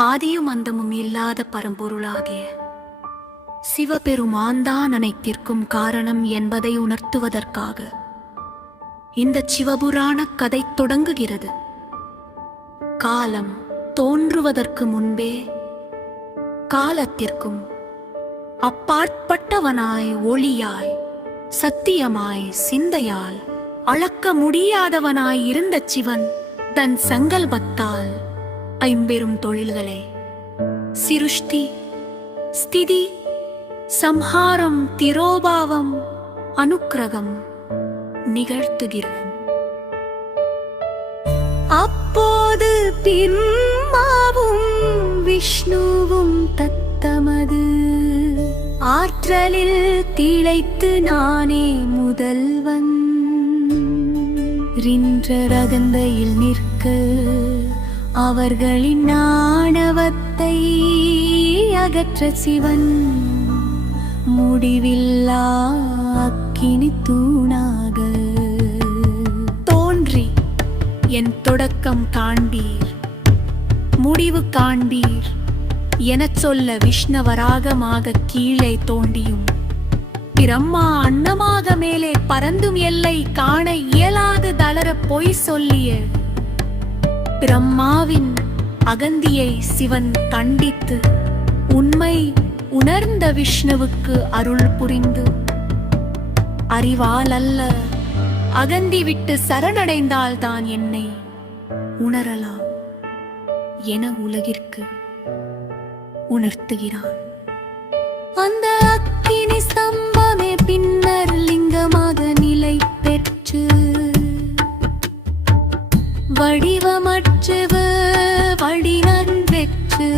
ஆதியும் அந்தமும் இல்லாத பரம்பொருளாகிய சிவபெருமான்தான் அனைத்திற்கும் காரணம் என்பதை உணர்த்துவதற்காக இந்த சிவபுராண கதை தொடங்குகிறது. காலம் தோன்றுவதற்கு முன்பே காலத்திற்கும் அப்பாற்பட்டவனாய் ஒளியாய் சத்தியமாய் சிந்தையால் அளக்க முடியாதவனாய் இருந்த சிவன் தன் சங்கல்பத்தால் ஐம்பெரும் தொழில்களை. சிருஷ்டி ஸ்திதி சம்ஹாரம் திரோபாவம் அனுக்கிரகம் நிகழ்த்துகிறான். அப்போது பின்மாவும் விஷ்ணுவும் தத்தமது. ஆற்றலில் திளைத்து நானே முதல்வன். ரின்ற ரகந்தையில் நிற்க அவர்களின் நாணவத்தை அகற்ற சிவன் முடிவில்லா அக்கினி தூணாக. தோன்றி என் தொடக்கம் காண்பீர் முடிவு காண்பீர் எனச் சொல்ல விஷ்ணவராகமாக கீழே தோண்டியும் பிரம்மா அன்னமாக மேலே பறந்தும் எல்லை காண இயலாது தளர பொய் சொல்லிய பிரம்மாவின் அகந்தியை சிவன் கண்டித்து உண்மை உணர்ந்த விஷ்ணுவுக்கு அருள் புரிந்து. அறிவால் அல்ல அகந்தி விட்டு சரணடைந்தால் தான் என்னை உணரலாம் என உலகிற்கு உணர்த்துகிறான். அந்த அக்கினி ஸ்தம்பமே பின்னர் லிங்கமாக வடிவமற்றவ வடினன் வெற்று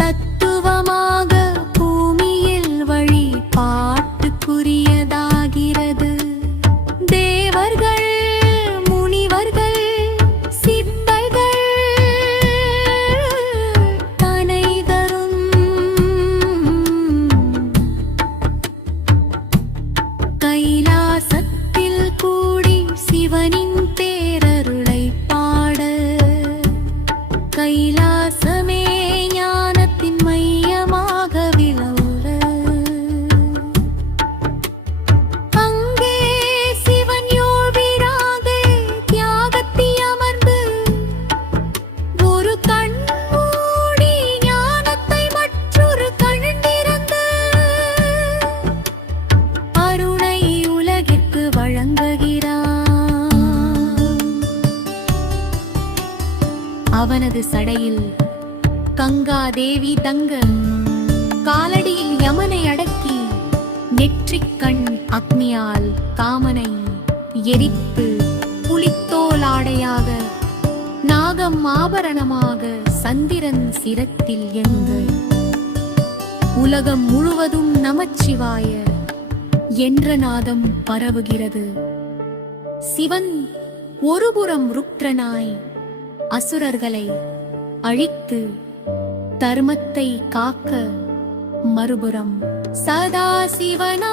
தத்துவமாக பூமியில் வழி பாட்டுக்குரிய அவனது சடையில் கங்கா தேவி தங்க காலடியில் யமனை அடக்கி நெற்றிக் கண் அக்னியால் காமனை எரித்து புலித்தோல் ஆடையாக நாகம் ஆபரணமாக சந்திரன் சிரத்தில் எங்கு? உலகம் முழுவதும் நமச்சிவாய என்ற நாதம் பரவுகிறது. சிவன் ஒருபுறம் ருத்ரனாய் அசுரர்களை அழித்து தர்மத்தை காக்க மறுபுறம் சதா சிவனா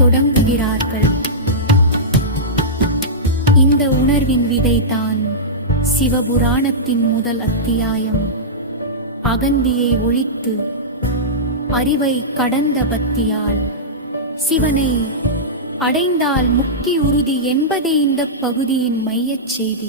தொடங்குகிறார்கள். இந்த உணர்வின் விதைதான் சிவபுராணத்தின் முதல் அத்தியாயம். அகந்தியை ஒழித்து அறிவை கடந்த பக்தியால் சிவனை அடைந்தால் முக்கி உறுதி என்பதே இந்த பகுதியின் மையச் செய்தி.